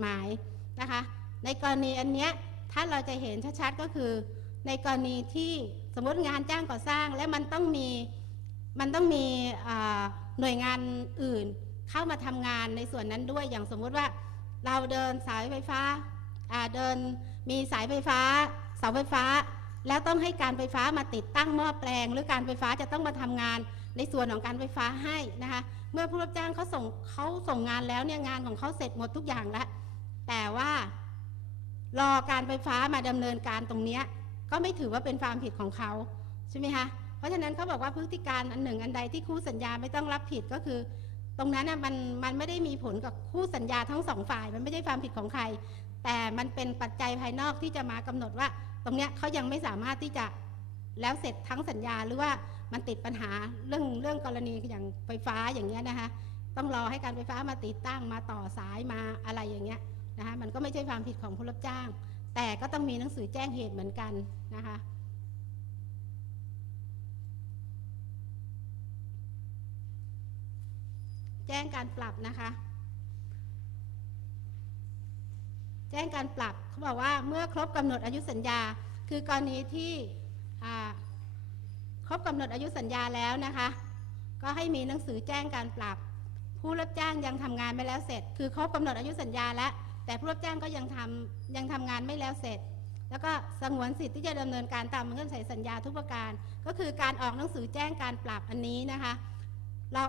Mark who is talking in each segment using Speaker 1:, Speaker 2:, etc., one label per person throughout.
Speaker 1: หมายนะคะ ในกรณีอันเนี้ยถ้าเราจะเห็นชัดๆก็คือ ในกรณีที่สมมติงานจ้างก่อสร้าง และมันต้องมีมันต้องมีหน่วยงานอื่นเข้ามาทำงานในส่วนนั้นด้วยอย่างสมมติว่าเราเดินสายไฟฟ้าอ่าเดินมีสายไฟฟ้าเสาไฟฟ้า แล้วต้องให้การไฟฟ้ามาติดตั้งหม้อแปลง หรือการไฟฟ้าจะต้องมาทำงานในส่วนของการไฟฟ้าให้นะคะ เมื่อผู้รับจ้างเขาส่งเขาส่งงานแล้วเนี่ยงานของเขาเสร็จหมดทุกอย่างแล้ว แต่ว่ารอการไฟฟ้ามาดำเนินการตรงเนี้ยก็ไม่ถือว่าเป็นความผิดของเขาใช่ไหมคะเพราะฉะนั้นเขาบอกว่าพฤติการอันหนึ่งอันใดที่คู่สัญญาไม่ต้องรับผิดก็คือ ตรงนั้นมันมันไม่ได้มีผลกับคู่สัญญาทั้งสองฝ่าย มันไม่ใช่ความผิดของใคร แต่มันเป็นปัจจัยภายนอกที่จะมากำหนดว่า ตรงเนี้ยเขายังไม่สามารถที่จะแล้วเสร็จทั้งสัญญาหรือว่ามันติดปัญหาเรื่องเรื่องกรณีอย่างไฟฟ้าอย่างเงี้ยนะคะต้องรอให้การไฟฟ้ามาติดตั้งมาต่อสายมาอะไรอย่างเงี้ย นะคะมันก็ไม่ใช่ความผิดของผู้รับจ้าง แต่ก็ต้องมีหนังสือแจ้งเหตุเหมือนกันนะคะแจ้งการปรับนะคะ แจ้งการปรับเขาบอกว่าเมื่อครบกำหนดอายุสัญญา คือกรณีที่ครบกำหนดอายุสัญญาแล้วนะคะ ก็ให้มีหนังสือแจ้งการปรับ ผู้รับจ้างยังทำงานไม่แล้วเสร็จ คือครบกำหนดอายุสัญญาแล้ว แต่ผู้รับจ้างก็ยังทำยังทำงานไม่แล้วเสร็จ แล้วก็สงวนสิทธิ์ที่จะดำเนินการตามเงื่อนไขสัญญาทุกประการ ก็คือการออกหนังสือแจ้งการปรับอันนี้นะคะเรา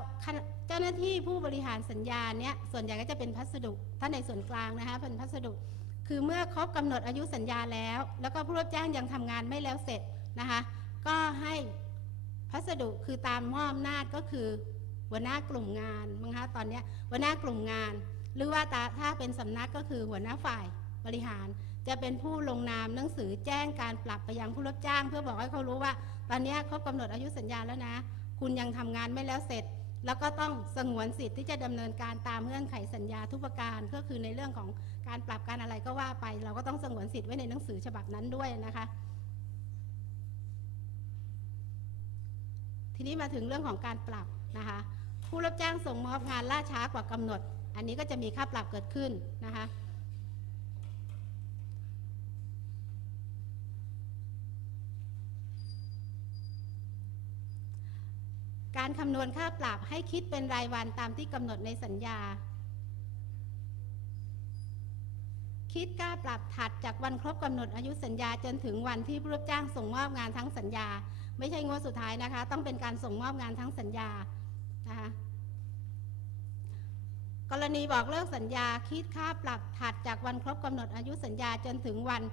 Speaker 1: เจ้าหน้าที่ผู้บริหารสัญญาเนี่ยส่วนใหญ่ก็จะเป็นพัสดุถ้านในส่วนกลางนะคะเป็นพัสดุ คือเมื่อครบกำหนดอายุสัญญาแล้ว แล้วก็ผู้รับจ้างยังทำงานไม่แล้วเสร็จนะคะก็ให้พัสดุคือตามมอบอำนาจก็คือหัวหน้ากลุ่มงานมั้งคะตอนนี้หัวหน้ากลุ่มงาน หรือว่าถ้าเป็นสำนักก็คือหัวหน้าฝ่ายบริหาร จะเป็นผู้ลงนามหนังสือแจ้งการปรับไปยังผู้รับจ้าง เพื่อบอกให้เขารู้ว่า ตอนนี้ยครบกำหนดอายุสัญญาแล้วนะ คุณยังทำงานไม่แล้วเสร็จ แล้วก็ต้องสงวนสิทธิ์ที่จะดำเนินการตามเงื่อนไขสัญญาทุกประการก็คือในเรื่องของการปรับการอะไรก็ว่าไป เราก็ต้องสงวนสิทธิ์ไว้ในหนังสือฉบับนั้นด้วยนะคะทีนี้มาถึงเรื่องของการปรับนะคะ ผู้รับจ้างส่งมอบงานล่าช้ากว่ากำหนด อันนี้ก็จะมีค่าปรับเกิดขึ้นนะคะการคำนวณค่าปรับให้คิดเป็นรายวันตามที่กำหนดในสัญญา คิดค่าปรับถัดจากวันครบกำหนดอายุสัญญาจนถึงวันที่ผู้รับจ้างส่งมอบงานทั้งสัญญา ไม่ใช่งวดสุดท้ายนะคะ ต้องเป็นการส่งมอบงานทั้งสัญญานะคะ กรณีบอกเลิกสัญญาคิดค่าปรับถัดจากวันครบกำหนดอายุสัญญาจนถึงวัน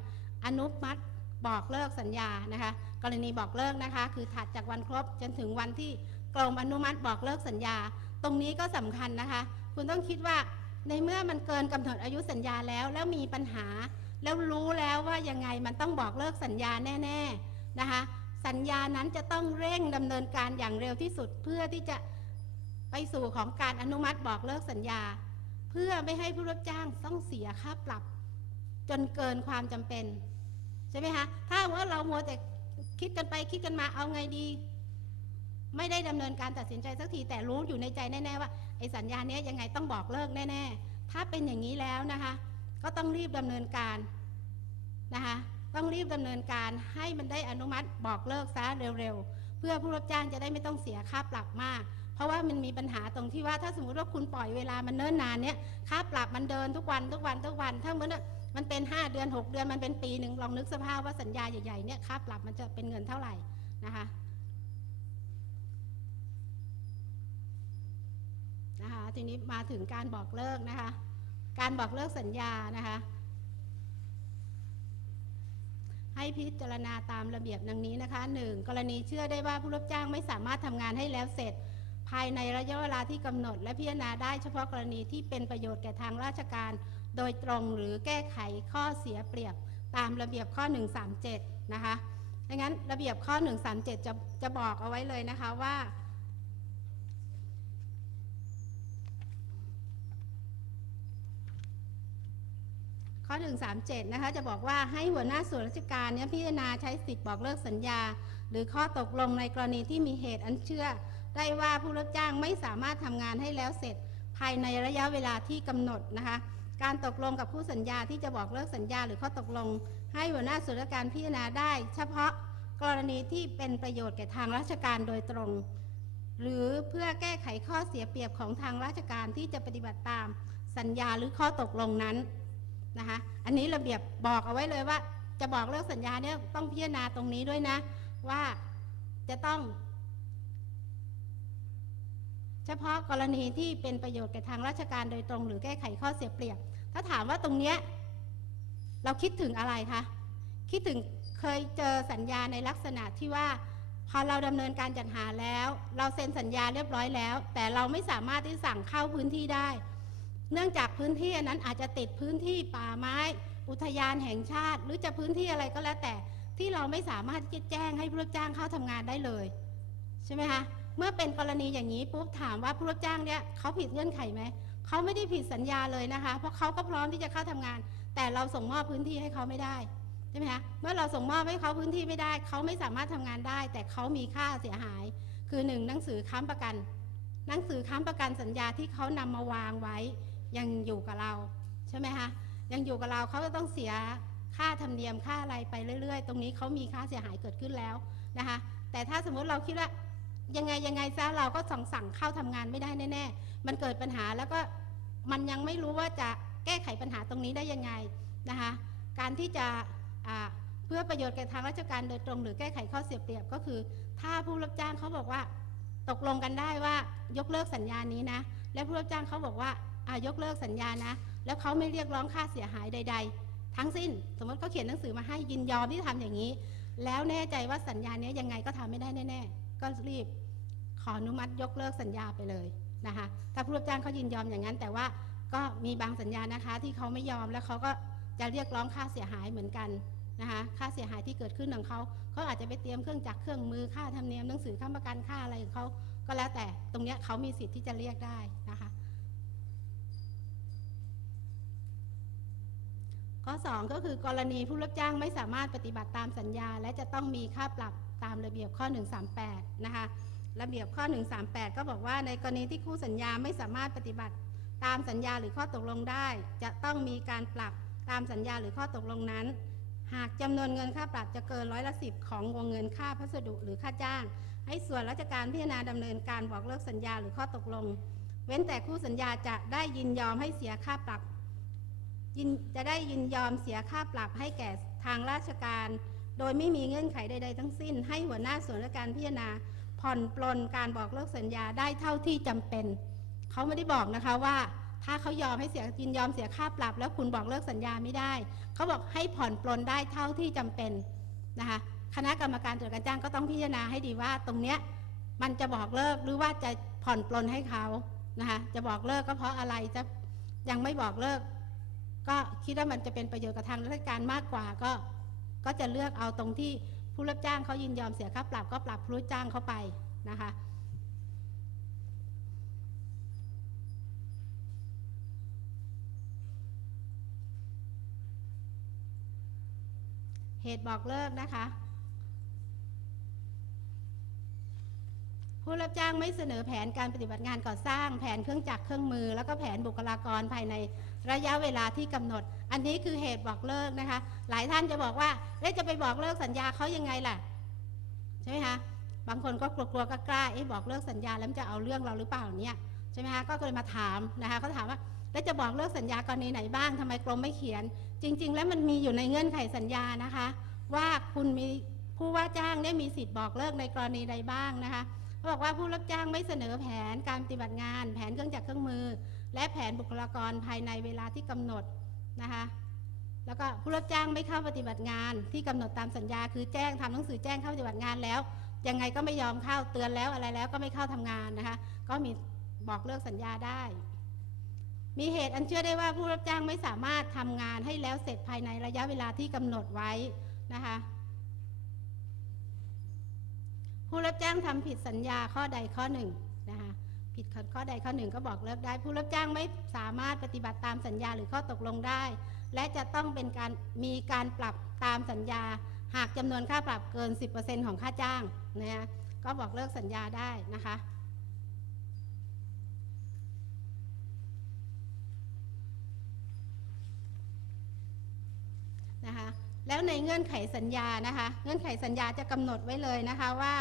Speaker 1: อนุมัติบอกเลิกสัญญานะคะ กรณีบอกเลิกนะคะ คือถัดจากวันครบจนถึงวันที่กรมอนุมัติบอกเลิกสัญญา ตรงนี้ก็สำคัญนะคะ คุณต้องคิดว่าในเมื่อมันเกินกำหนดอายุสัญญาแล้ว แล้วมีปัญหา แล้วรู้แล้วว่ายังไงมันต้องบอกเลิกสัญญาแน่ ๆนะคะ สัญญานั้นจะต้องเร่งดำเนินการอย่างเร็วที่สุดเพื่อที่จะ ไปสู่ของการอนุมัติบอกเลิกสัญญา เพื่อไม่ให้ผู้รับจ้างต้องเสียค่าปรับ จนเกินความจำเป็น ใช่ไหมคะถ้าว่าเรามัวแต่คิดกันไปคิดกันมาเอาไงดี ไม่ได้ดำเนินการตัดสินใจสักทีแต่รู้อยู่ในใจแน่ๆว่าไอ้สัญญาเนี้ยยังไงต้องบอกเลิกแน่ๆถ้าเป็นอย่างนี้แล้วนะคะ ก็ต้องรีบดำเนินการนะคะต้องรีบดำเนินการให้มันได้อนุมัติบอกเลิกซะเร็วๆ เพื่อผู้รับจ้างจะได้ไม่ต้องเสียค่าปรับมาก ราะว่ามันมีปัญหาตรงที่ว่าถ้าสมมติว่าคุณปล่อยเวลามันเนิ่นนานเนี้ยค่าปรับมันเดินทุกวันทุกวันทุกวัน ถ้าเมือนมันเป็น 5 เดือน 6 เดือนมันเป็นปีหนึ่งลองนึกสภาพว่าสัญญาใหญ่ๆเนี่ยค่าปรับมันจะเป็นเงินเท่าไหร่นะคะนะคะทีนี้มาถึงการบอกเลิกนะคะ การบอกเลิกสัญญานะคะให้พิจารณาตามระเบียบดังนี้นะคะ 1. กรณีเชื่อได้ว่าผู้รับจ้างไม่สามารถทำงานให้แล้วเสร็จ ภายในระยะเวลาที่กำหนด และพิจารณาได้เฉพาะกรณีที่เป็นประโยชน์แก่ทางราชการ โดยตรงหรือแก้ไขข้อเสียเปรียบตามระเบียบข้อ 137 นะคะดังนั้นระเบียบข้อ 137 จะจะบอกเอาไว้เลยนะคะว่าข้อ 137 นะคะ จะบอกว่าให้หัวหน้าส่วนราชการเนี่ยพิจารณาใช้สิทธิ์บอกเลิกสัญญา หรือข้อตกลงในกรณีที่มีเหตุอันเชื่อ ได้ว่าผู้รับจ้างไม่สามารถทำงานให้แล้วเสร็จภายในระยะเวลาที่กำหนดนะคะ การตกลงกับคู่สัญญาที่จะบอกเลิกสัญญา หรือข้อตกลง ให้หัวหน้าส่วนราชการพิจารณาได้ เฉพาะกรณีที่เป็นประโยชน์แก่ทางราชการโดยตรง หรือเพื่อแก้ไขข้อเสียเปรียบของทางราชการที่จะปฏิบัติตามสัญญาหรือข้อตกลงนั้นนะคะ อันนี้ระเบียบบอกเอาไว้เลยว่า จะบอกเลิกสัญญาเนี่ยต้องพิจารณาตรงนี้ด้วยนะ ว่าจะต้อง เฉพาะกรณีที่เป็นประโยชน์แก่ทางราชการโดยตรง หรือแก้ไขข้อเสียเปรียบ ถ้าถามว่าตรงเนี้ยเราคิดถึงอะไรคะ คิดถึงเคยเจอสัญญาในลักษณะที่ว่าพอเราดำเนินการจัดหาแล้ว เราเซ็นสัญญาเรียบร้อยแล้ว แต่เราไม่สามารถที่สั่งเข้าพื้นที่ได้ เนื่องจากพื้นที่นั้นอาจจะติดพื้นที่ป่าไม้ อุทยานแห่งชาติ หรือจะพื้นที่อะไรก็แล้วแต่ที่เราไม่สามารถที่จะแจ้งให้ผู้รับจ้างเข้าทำงานได้เลย ใช่ไหมคะ เมื่อเป็นกรณีอย่างนี้ปุ๊บถามว่าผู้รับจ้างเนี่ยเขาผิดเงื่อนไขไหมเขาไม่ได้ผิดสัญญาเลยนะคะ เพราะเขาก็พร้อมที่จะเข้าทำงาน แต่เราส่งมอบพื้นที่ให้เขาไม่ได้ใช่ไหมคะเมื่อเราส่งมอบให้เขาพื้นที่ไม่ได้ เขาไม่สามารถทำงานได้ แต่เขามีค่าเสียหาย คือหนึ่งหนังสือค้ำประกัน หนังสือค้ำประกันสัญญาที่เขานำมาวางไว้ยังอยู่กับเราใช่ไหมคะยังอยู่กับเราเขาจะต้องเสียค่าธรรมเนียมค่าอะไรไปเรื่อย ๆ ตรงนี้เขามีค่าเสียหายเกิดขึ้นแล้วนะคะ แต่ถ้าสมมติเราคิดว่า ยังไงยังไงซะเราก็สั่งสั่งเข้าทำงานไม่ได้แน่ๆ มันเกิดปัญหาแล้วก็มันยังไม่รู้ว่าจะแก้ไขปัญหาตรงนี้ได้ยังไงนะคะ การที่จะเพื่อประโยชน์แก่ทางราชการโดยตรง หรือแก้ไขข้อเสียเปรียบก็คือ ถ้าผู้รับจ้างเขาบอกว่า ตกลงกันได้ว่ายกเลิกสัญญานี้นะ และผู้รับจ้างเขาบอกว่าอ่ายกเลิกสัญญานะ แล้วเขาไม่เรียกร้องค่าเสียหายใด ๆ ทั้งสิ้น สมมติเขาเขียนหนังสือมาให้ยินยอมที่ทำอย่างนี้ แล้วแน่ใจว่าสัญญานี้ยังไงก็ทำไม่ได้แน่ๆ ก็รีบขออนุมัติยกเลิกสัญญาไปเลยนะคะถ้าผู้รับจ้างเขายินยอมอย่างนั้น แต่ว่าก็มีบางสัญญานะคะ ที่เขาไม่ยอมแล้วเขาก็จะเรียกร้องค่าเสียหายเหมือนกันนะคะค่าเสียหายที่เกิดขึ้นของเขาเขาอาจจะไปเตรียมเครื่องจักรเครื่องมือค่าธรรมเนียมหนังสือค้ำประกันค่าอะไรของเขาก็แล้วแต่ตรงนี้เขามีสิทธิ์ที่จะเรียกได้นะคะข้อ 2 ก็คือกรณีผู้รับจ้างไม่สามารถปฏิบัติตามสัญญา และจะต้องมีค่าปรับ ตามระเบียบข้อ 138 นะคะ ระเบียบข้อ 138 ก็บอกว่าในกรณีที่คู่สัญญาไม่สามารถปฏิบัติตามสัญญาหรือข้อตกลงได้ จะต้องมีการปรับตามสัญญาหรือข้อตกลงนั้น หากจำนวนเงินค่าปรับจะเกินร้อยละสิบของวงเงินค่าพัสดุหรือค่าจ้าง ให้ส่วนราชการพิจารณาดำเนินการบอกเลิกสัญญาหรือข้อตกลง เว้นแต่คู่สัญญาจะได้ยินยอมให้เสียค่าปรับจะได้ยินยอมเสียค่าปรับให้แก่ทางราชการ โดยไม่มีเงื่อนไขใด ๆ ทั้งสิ้น ให้หัวหน้าส่วนราชการพิจารณาผ่อนปลนการบอกเลิกสัญญาได้เท่าที่จำเป็น เขาไม่ได้บอกนะคะว่า ถ้าเขายอมให้เสียยินยอมเสียค่าปรับ แล้วคุณบอกเลิกสัญญาไม่ได้ เขาบอกให้ผ่อนปลนได้เท่าที่จำเป็นนะคะคณะกรรมการตรวจการจ้างก็ต้องพิจารณาให้ดีว่าตรงเนี้ยมันจะบอกเลิกหรือว่าจะผ่อนปลนให้เขานะคะจะบอกเลิกก็เพราะอะไรจะยังไม่บอกเลิก ก็คิดว่ามันจะเป็นประโยชน์กับทางราชการมากกว่าก็ ก็จะเลือกเอาตรงที่ผู้รับจ้างเขายินยอมเสียค่าปรับก็ปรับผู้รับจ้างเขาไปนะคะเหตุบอกเลิกนะคะ ผู้รับจ้างไม่เสนอแผนการปฏิบัติงานก่อสร้าง แผนเครื่องจักรเครื่องมือ แล้วก็แผนบุคลากรภายในระยะเวลาที่กำหนด อันนี้คือเหตุบอกเลิกนะคะ หลายท่านจะบอกว่าแล้วจะไปบอกเลิกสัญญาเขายังไงล่ะ ใช่ไหมคะบางคนก็กลัวๆก็กล้าเอ๊ะบอกเลิกสัญญาแล้วจะเอาเรื่องเราหรือเปล่าเนี่ยใช่ไหมคะก็เลยมาถามนะคะเขาถามว่าแล้วจะบอกเลิกสัญญากรณีไหนบ้างทำไมกรมไม่เขียน จริง ๆ แล้วมันมีอยู่ในเงื่อนไขสัญญานะคะ ว่าคุณมีผู้ว่าจ้างเนี่ยมีสิทธิ์บอกเลิกในกรณีใดบ้างนะคะเขาบอกว่าผู้รับจ้างไม่เสนอแผนการปฏิบัติงาน แผนเครื่องจักรเครื่องมือ และแผนบุคลากรภายในเวลาที่กำหนด นะคะแล้วก็ผู้รับจ้างไม่เข้าปฏิบัติงานที่กำหนดตามสัญญา คือแจ้งทำหนังสือแจ้งเข้าปฏิบัติงานแล้ว ยังไงก็ไม่ยอมเข้าเตือนแล้วอะไรแล้วก็ไม่เข้าทำงานนะคะ ก็มีบอกเลิกสัญญาได้ มีเหตุอันเชื่อได้ว่าผู้รับจ้างไม่สามารถทำงานให้แล้วเสร็จภายในระยะเวลาที่กำหนดไว้นะคะผู้รับจ้างทำผิดสัญญาข้อใดข้อหนึ่งนะคะ ผิดข้อใดข้อหนึ่งก็บอกเลิกได้ ผู้รับจ้างไม่สามารถปฏิบัติตามสัญญาหรือข้อตกลงได้ และจะต้องเป็นการมีการปรับตามสัญญา หากจำนวนค่าปรับเกิน 10%ของค่าจ้างนะคะก็บอกเลิกสัญญาได้นะคะนะคะแล้วในเงื่อนไขสัญญานะคะ เงื่อนไขสัญญาจะกำหนดไว้เลยนะคะว่า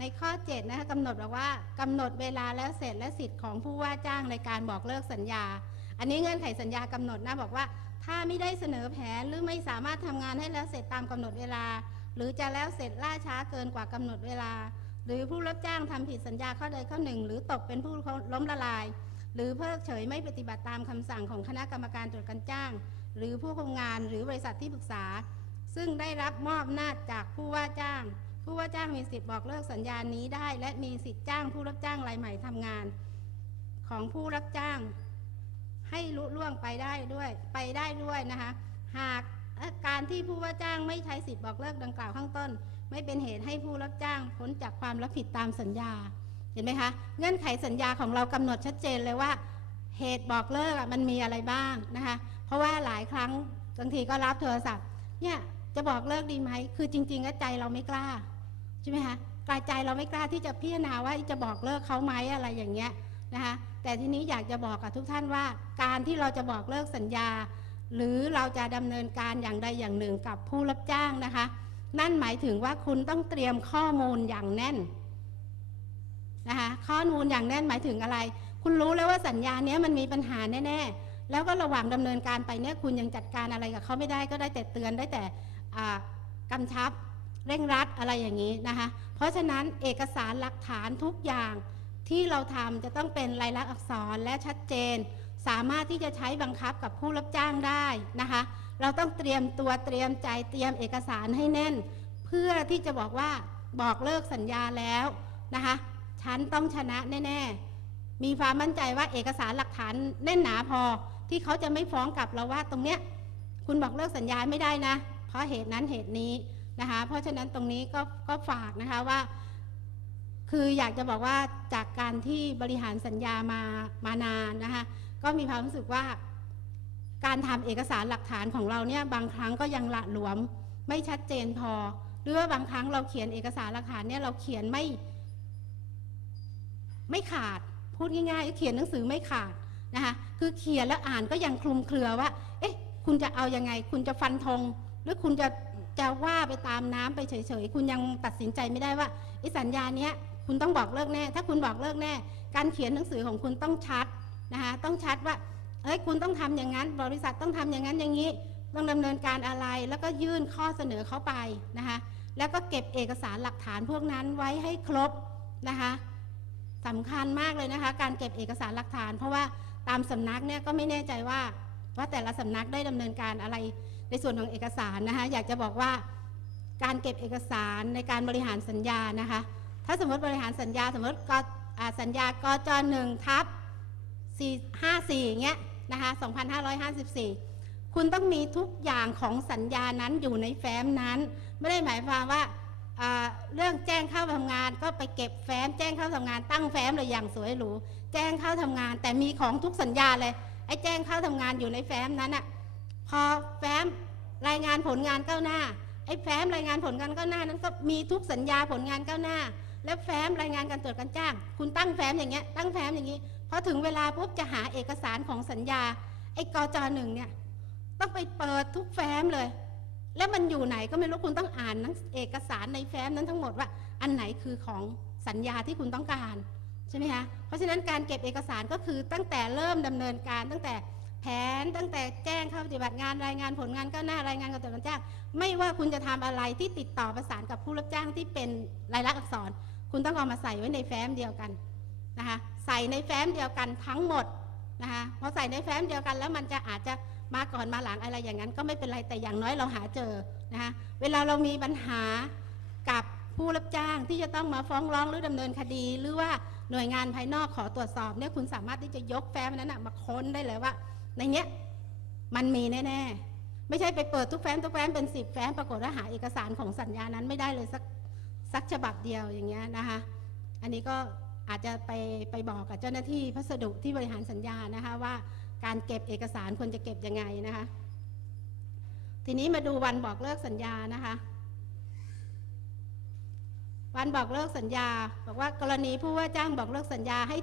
Speaker 1: ในข้อ7นะคะกำหนดบอกว่ากำหนดเวลาแล้วเสร็จและสิทธิ์ของผู้ว่าจ้างในการบอกเลิกสัญญา อันนี้เงื่อนไขสัญญากำหนดนะบอกว่า ถ้าไม่ได้เสนอแผนหรือไม่สามารถทำงานให้แล้วเสร็จตามกำหนดเวลา หรือจะแล้วเสร็จล่าช้าเกินกว่ากำหนดเวลา หรือผู้รับจ้างทำผิดสัญญาข้อใดข้อหนึ่ง หรือตกเป็นผู้ล้มละลาย หรือเพิกเฉยไม่ปฏิบัติตามคำสั่งของคณะกรรมการตรวจการจ้าง หรือผู้คุมงานหรือ บริษัทที่ปรึกษา ซึ่งได้รับมอบอำนาจากผู้ว่าจ้าง ผู้ว่าจ้างมีสิทธิ์บอกเลิกสัญญานี้ได้ และมีสิทธิ์จ้างผู้รับจ้างรายใหม่ทำงาน ของผู้รับจ้าง ให้ลุล่วงไปได้ด้วยไปได้ด้วยนะคะหากการที่ผู้ว่าจ้างไม่ใช้สิทธิ์บอกเลิกดังกล่าวข้างต้น ไม่เป็นเหตุให้ผู้รับจ้างพ้นจากความรับผิดตามสัญญาเห็นไหมคะเงื่อนไขสัญญาของเรากำหนดชัดเจนเลยว่า เหตุบอกเลิกมันมีอะไรบ้างนะคะเพราะว่าหลายครั้งบางทีก็รับโทรศัพท์เนี่ยจะบอกเลิกดีไหมคือจริงๆแล้วใจเราไม่กล้า ใช่ไหมคะกายใจเราไม่กล้าที่จะพิจารณาว่าจะบอกเลิกเขาไหมอะไรอย่างเงี้ยนะคะแต่ทีนี้อยากจะบอกกับทุกท่านว่า การที่เราจะบอกเลิกสัญญา หรือเราจะดำเนินการอย่างใดอย่างหนึ่งกับผู้รับจ้างนะคะ นั่นหมายถึงว่าคุณต้องเตรียมข้อมูลอย่างแน่นนะคะข้อมูลอย่างแน่นหมายถึงอะไร คุณรู้แล้วว่าสัญญาเนี้ยมันมีปัญหาแน่ๆ แล้วก็ระหว่างดำเนินการไปเนี่ยคุณยังจัดการอะไรกับเขาไม่ได้ก็ได้แต่เตือนได้แต่อ่ากำชับ เร่งรัดอะไรอย่างนี้นะคะ เพราะฉะนั้นเอกสารหลักฐานทุกอย่างที่เราทำจะต้องเป็นลายลักษณ์อักษรและชัดเจน สามารถที่จะใช้บังคับกับผู้รับจ้างได้นะคะ เราต้องเตรียมตัวเตรียมใจเตรียมเอกสารให้แน่น เพื่อที่จะบอกว่าบอกเลิกสัญญาแล้วนะคะฉันต้องชนะแน่ ๆ มีความมั่นใจว่าเอกสารหลักฐานแน่นหนาพอ ที่เขาจะไม่ฟ้องกลับเราว่าตรงเนี้ยคุณบอกเลิกสัญญาไม่ได้นะ เพราะเหตุนั้นเหตุนี้ นะคะเพราะฉะนั้นตรงนี้ก็ก็ฝากนะคะว่า คืออยากจะบอกว่าจากการที่บริหารสัญญามามานานนะคะก็มีความรู้สึกว่า การทำเอกสารหลักฐานของเราเนี่ยบางครั้งก็ยังละหลวมไม่ชัดเจนพอ หรือว่าบางครั้งเราเขียนเอกสารหลักฐานเนี่ยเราเขียนไม่ ไม่ขาดพูดง่ายๆเขียนหนังสือไม่ขาดนะคะคือเขียนแล้วอ่านก็ยังคลุมเครือว่า เอ๊ะ คุณจะเอายังไง คุณจะฟันธงหรือคุณจะ จะว่าไปตามน้ำไปเฉยๆ คุณยังตัดสินใจไม่ได้ว่าไอ้สัญญาเนี้ยคุณต้องบอกเลิกแน่ ถ้าคุณบอกเลิกแน่ การเขียนหนังสือของคุณต้องชัดนะคะต้องชัดว่าเอ้ยคุณต้องทำอย่างนั้น บริษัทต้องทำอย่างนั้นอย่างนี้ต้องดำเนินการอะไรแล้วก็ยื่นข้อเสนอเข้าไปนะคะแล้วก็เก็บเอกสารหลักฐานพวกนั้นไว้ให้ครบนะคะสำคัญมากเลยนะคะ การเก็บเอกสารหลักฐาน เพราะว่าตามสำนักเนี่ยก็ไม่แน่ใจว่าว่าแต่ละสำนักได้ดำเนินการอะไร ในส่วนของเอกสารนะคะอยากจะบอกว่าการเก็บเอกสารในการบริหารสัญญานะคะ ถ้าสมมติบริหารสัญญา สมมติกอ่าสัญญากจหนึ่งทับ454อย่างเงี้ยนะคะ2554 คุณต้องมีทุกอย่างของสัญญานั้นอยู่ในแฟ้มนั้น ไม่ได้หมายความว่าอ่าเรื่องแจ้งเข้าทำงานก็ไปเก็บแฟ้ม แจ้งเข้าทำงานตั้งแฟ้มเลยอย่างสวยหรู แจ้งเข้าทำงาน แต่มีของทุกสัญญาเลยไอ้แจ้งเข้าทำงานอยู่ในแฟ้มนั้นอะ พอแฟ้มรายงานผลงานก้าวหน้าไอ้แฟ้มรายงานผลงานก้าวหน้านั้นก็มีทุกสัญญาผลงานก้าวหน้า แล้วแฟ้มรายงานการตรวจการจ้าง คุณตั้งแฟ้มอย่างเงี้ยตั้งแฟ้มอย่างนี้พอถึงเวลาปุ๊บจะหาเอกสารของสัญญาไอ้กจหนึ่งเนี่ยต้องไปเปิดทุกแฟ้มเลย แล้วมันอยู่ไหนก็ไม่รู้คุณต้องอ่านเอกสารในแฟ้มนั้นทั้งหมดว่า อันไหนคือของสัญญาที่คุณต้องการใช่ไหมคะเพราะฉะนั้นการเก็บเอกสารก็คือตั้งแต่เริ่มดำเนินการตั้งแต่ แผนตั้งแต่แจ้งเข้าปฏิบัติงานรายงานผลงานก้าวหน้ารายงานการตรวจการจ้าง ไม่ว่าคุณจะทำอะไรที่ติดต่อประสานกับผู้รับจ้างที่เป็นรายลักษณ์อักษร คุณต้องเอามาใส่ไว้ในแฟ้มเดียวกันนะคะใส่ในแฟ้มเดียวกันทั้งหมดนะคะพอใส่ในแฟ้มเดียวกัน แล้วมันจะอาจจะมาก่อนมาหลังอะไรอย่างนั้นก็ไม่เป็นไรแต่อย่างน้อยเราหาเจอนะคะเวลาเรามีปัญหากับผู้รับจ้างที่จะต้องมาฟ้องร้องหรือดำเนินคดี หรือว่าหน่วยงานภายนอกขอตรวจสอบเนี่ยคุณสามารถที่จะยกแฟ้มนั้นนะมาค้นได้เลยว่า ในเนี้ยมันมีแน่ๆ ไม่ใช่ไปเปิดทุกแฟ้มทุกแฟ้มเป็นสิบแฟ้มปรากฏว่าหาเอกสารของสัญญานั้นไม่ได้เลยสักสักฉบับเดียวอย่างเงี้ยนะคะ อันนี้ก็อาจจะไปไปบอกกับเจ้าหน้าที่พัสดุที่บริหารสัญญานะคะว่าการเก็บเอกสารควรจะเก็บยังไงนะคะ ทีนี้มาดูวันบอกเลิกสัญญานะคะ วันบอกเลิกสัญญา บอกว่ากรณีผู้ว่าจ้างบอกเลิกสัญญาให้